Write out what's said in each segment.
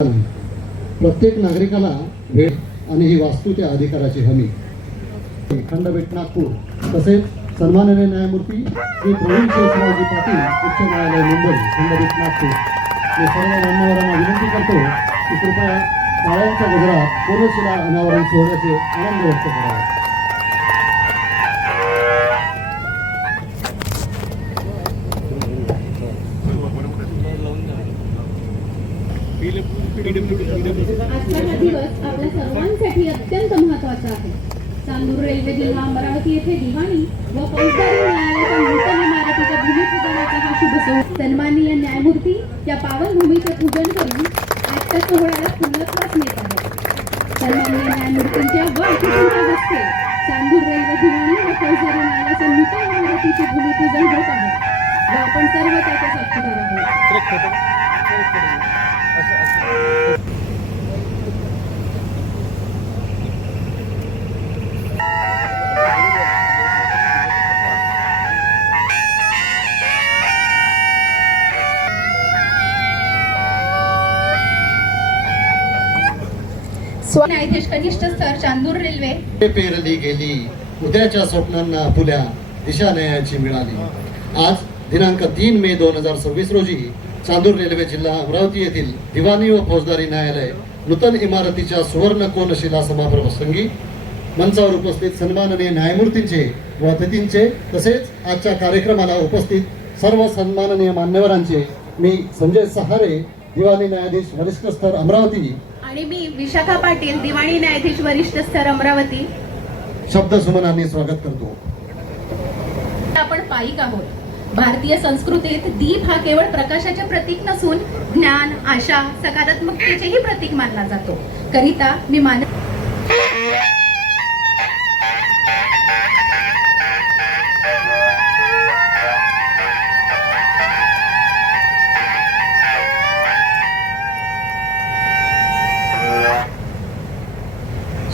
प्रत्येक नागरिकाला वेळ आणि ही वास्तू त्या अधिकाराची हमी. खंडपीठ नागपूर तसेच सन्माननीय न्यायमूर्ती श्री प्रवीण शेषरावजी पाटील उच्च न्यायालय मुंबई खंडपीठ नागपूर मी सर्व मान्यवरांना विनंती करतो की कृपया टाळ्यांच्या गजरात कोनशिला अनावरण सोहळ्याचे आनंद व्यक्त करावे. आजचा हा दिवस आपल्या सर्वांसाठी अत्यंत महत्त्वाचा आहे. चांदूर रेल्वे जिल्हा अमरावती येथे दिवाणी व फौजदारी न्यायालयाच्या नूतन इमारतीच्या भूमिपूजनाचा हा शुभ सोहळा. सन्माननीय न्यायमूर्ती या पावन भूमीचे पूजन करून आजच्या सोहळ्याला पूर्णत्वास नेत आहेत. सन्माननीय न्यायमूर्तींच्या व अतिथींच्या हस्ते चांदूर रेल्वे दिवाणी व फौजदारी न्यायालयाच्या नूतन इमारतीचे भूमिपूजन होत आहे व आपण सर्व त्याचे साक्षीदार आहोत. न्यायाधीश कनिष्ठ स्तर चांदूर रेल्वे पेरली गेली उद्याच्या स्वप्नांना फुल्या दिशा न्यायाची मिळाली. आज दिनांक 3 मे 2026 रोजी चांदूर रेल्वे जिल्हा अमरावती येथील दिवाणी व फौजदारी न्यायालय नूतन इमारतीच्या सुवर्ण कोनशिला समारंभप्रसंगी मंचावर उपस्थित सन्माननीय न्यायमूर्तींचे व अतिथींचे तसेच आजच्या कार्यक्रमाला उपस्थित सर्व सन्माननीय मान्यवरांचे मी संजय सहारे दिवाणी न्यायाधीश वरिष्ठ स्तर अमरावती आणि मी विशाखा पाटील दिवाणी न्यायाधीश वरिष्ठ स्तर अमरावती शब्दसुमनांनी स्वागत करतो. आपण पाईक आहोत. भारतीय संस्कृतीत दीप हा केवळ प्रकाशाचे प्रतीक नसून ज्ञान, आशा, सकारात्मकतेचेही प्रतीक मानला जातो. करिता मी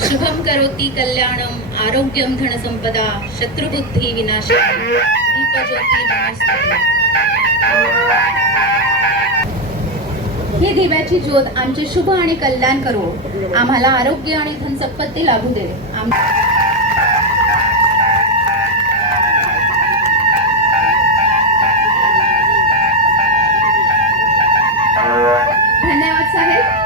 शुभम करोति कल्याणम आरोग्यम धनसंपदा शत्रुबुद्धी विनाशनम दीपज्योती नमस्ते. ही दिव्याची ज्योत आमचे शुभ आणि कल्याण करो. आम्हाला आरोग्य आणि धनसंपत्ती लाभू दे. धन्यवाद साहेब.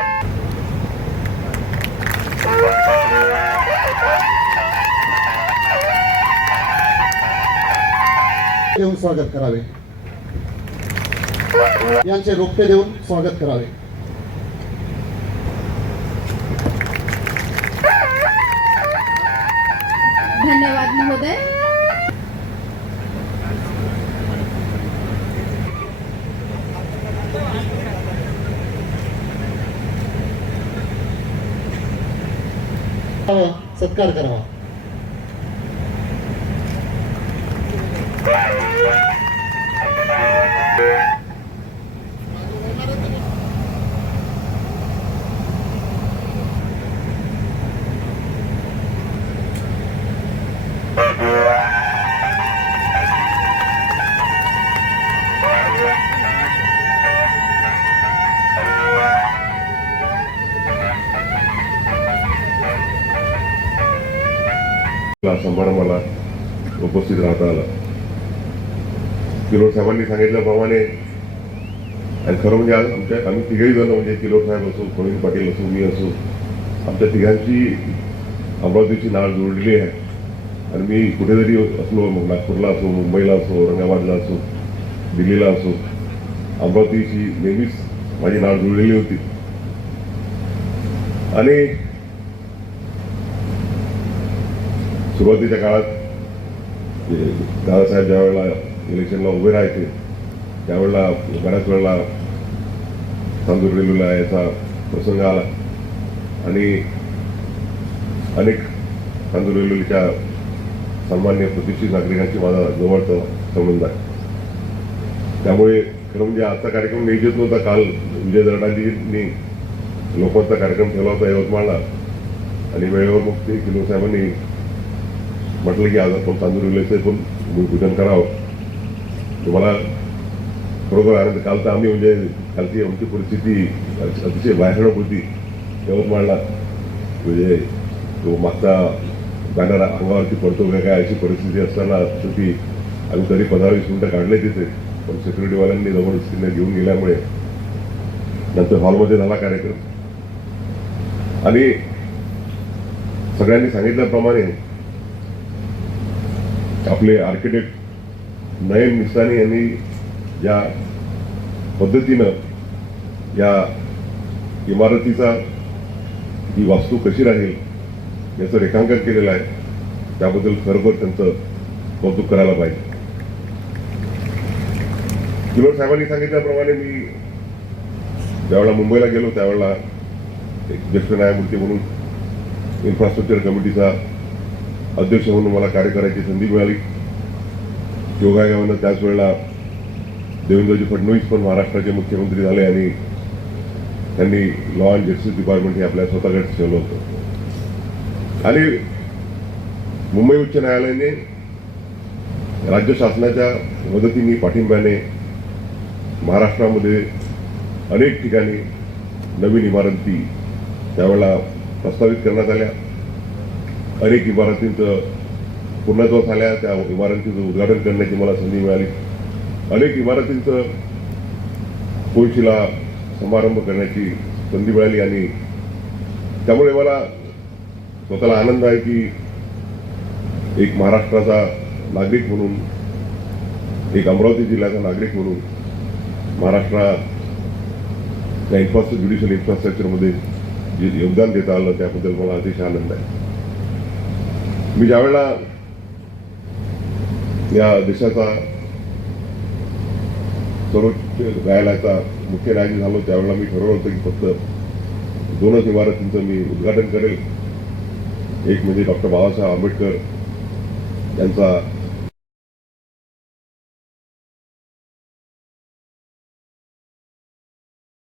देऊन स्वागत करावे. यांचे रोपटे देऊन स्वागत करावे. धन्यवाद महोदय. सत्कार करावा. समारंभाला उपस्थित राहता आला. किलोट साहेबांनी सांगितल्याप्रमाणे आणि खरं म्हणजे आज आम्ही तिघही जण म्हणजे किलोट साहेब असो, प्रवीण पाटील असो, मी असो, आमच्या तिघांची अमरावतीची नाळ जोडलेली आहे. आणि मी कुठेतरी असलो, मग नागपूरला असो, मुंबईला असो, औरंगाबादला असो, दिल्लीला असो, अमरावतीची नेहमीच माझी नाळ जोडलेली होती. आणि सुरुवातीच्या काळात दादासाहेब ज्या वेळेला इलेक्शनला उभे राहायचे त्यावेळेला बऱ्याच वेळेला चांदूर रेल्वेला याचा प्रसंग आला आणि अनेक चांदूर रेल्वेच्या सन्मान्य प्रतिष्ठित नागरिकांशी माझा जवळचा संबंध आहे. त्यामुळे खरं म्हणजे आजचा कार्यक्रम नियोजित नव्हता. काल विजय दरडाजींनी लोकांचा कार्यक्रम ठेवला होता यवतमाळला आणि वेळेवर मग ते किलो साहेबांनी म्हटलं की आज आपण चांदूर रेल्वेचं पण भूमिपूजन करावं. तुम्हाला खरोखर आनंद. काल तर आम्ही म्हणजे कालची आमची परिस्थिती अतिशय भयानक होती यवतमाळला. म्हणजे तो मागचा बॅनर अंगावरती पडतो का काय अशी परिस्थिती असताना शेवटी आम्ही तरी 15-20 मिनिटं काढले तिथे. पण सिक्युरिटीवाल्यांनी जबरदस्तीने घेऊन गेल्यामुळे नंतर हॉलमध्ये झाला कार्यक्रम. आणि सगळ्यांनी सांगितल्याप्रमाणे आपले आर्किटेक्ट नयन निस्तानी यांनी ज्या पद्धतीनं या इमारतीचा ही वास्तू कशी राहील याचं रेखांकन केलेलं आहे, त्याबद्दल खरोखर त्यांचं कौतुक करायला पाहिजे. किलोड साहेबांनी सांगितल्याप्रमाणे मी ज्यावेळेला मुंबईला गेलो त्यावेळेला एक ज्येष्ठ न्यायमूर्ती म्हणून इन्फ्रास्ट्रक्चर कमिटीचा अध्यक्ष म्हणून मला कार्य करायची संधी मिळाली. योगायोगानं त्याच वेळेला देवेंद्रजी फडणवीस पण महाराष्ट्राचे मुख्यमंत्री झाले आणि त्यांनी लॉ अँड जस्टिस डिपार्टमेंट हे आपल्या स्वतःकडे ठेवलं होतं. आणि मुंबई उच्च न्यायालयाने राज्य शासनाच्या मदतीने पाठिंब्याने महाराष्ट्रामध्ये अनेक ठिकाणी नवीन इमारती त्यावेळेला प्रस्तावित करण्यात आल्या. अनेक इमारतींचं पूर्णत्वास आल्या. त्या इमारतींचं उद्घाटन करण्याची मला संधी मिळाली. अनेक इमारतींचं कोनशिला समारंभ करण्याची संधी मिळाली. आणि त्यामुळे मला स्वतःला आनंद आहे की एक महाराष्ट्राचा नागरिक म्हणून, एक अमरावती जिल्ह्याचा नागरिक म्हणून महाराष्ट्र या ज्युडिशियल इन्फ्रास्ट्रक्चरमध्ये जे योगदान देता आलं त्याबद्दल मला अतिशय आनंद आहे. मी ज्यावेळेला या देशाचा सर्वोच्च न्यायालयाचा मुख्य न्यायाधीश झालो त्यावेळेला मी ठरवलं होतं की फक्त 2च इमारतींचं मी उद्घाटन करेल. एक म्हणजे डॉक्टर बाबासाहेब आंबेडकर यांचा